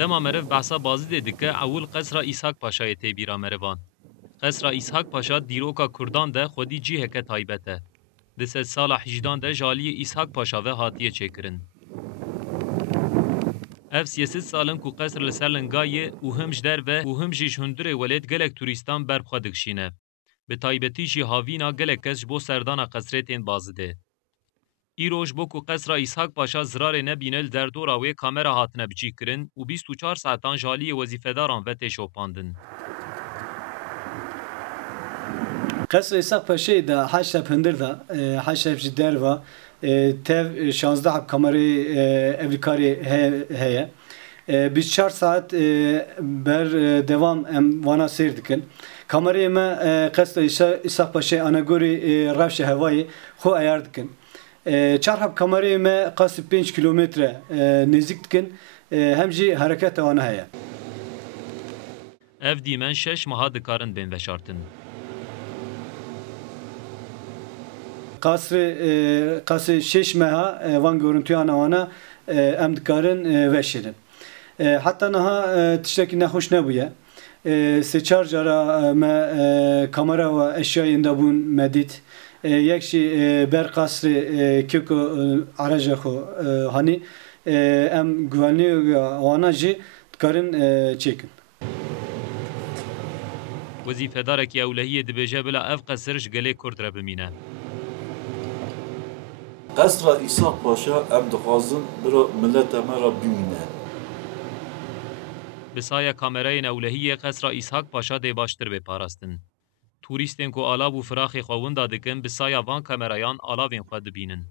دما مرف بحثا بازی دیده که اول قصر ایسحاق پاشای تیبیرا مروان. قصر ایسحاق پاشا دیروکا کردان ده خودی جیه که تایبته. دست سال حجدان ده جالی ایسحاق پاشا و هاتیه چکرن. اف سیاست سالن کو قصر لسرلنگای و همج در و هم جیش هندره ولید گلک توریستان بربخوا دکشینه. به تایبتی جی هاوینا گلک کس بو سردانا قصرتین بازده. ایروش بو کو قصر ایسحاق پاشا زرار نبینل در دوراوی کامرا هاتنه بچی کرن و 24 ساعتان جالی وظیفه‌داران و تشوپاندن. قصر ایسحاق پاشا دا حشب هندر دا حشب جدر و تv 16 kamera evlikari heye 24 saat ber devam em vana seyir dikin kamerayı me qesda İshak Paşa anagori revşe hevayı xo ayar dikin çarhab kamerayı me qasib 5 kilometre nezik dikin hem jî hareket vana heye ev dîmen 6 maha dikarin bên veşartin. Qasri 6 meha van görüntüyan ana em dikarin veşirin. Hatta naha tişteki nehoş nebuye. Se-4 jara me kamera ve eşyayında bun medit. Yekşi ber qasri kiko araca xo hani em güvenliği ana jî dikarin çekin. Wezîfedarekî ewlehiyê dibêje bila ev qesir ji gelê Kurd re bimîne. Qesra İshak Paşa em dixwazin bira milletê me re bimîne. Bi saya kamerayên ewlehiyê qesra İshak Paşa dê baştir bê parastin. Turîstên ku alav û firaxê xwe winda dikin bi saya van kamerayan alavên xwe dibînin.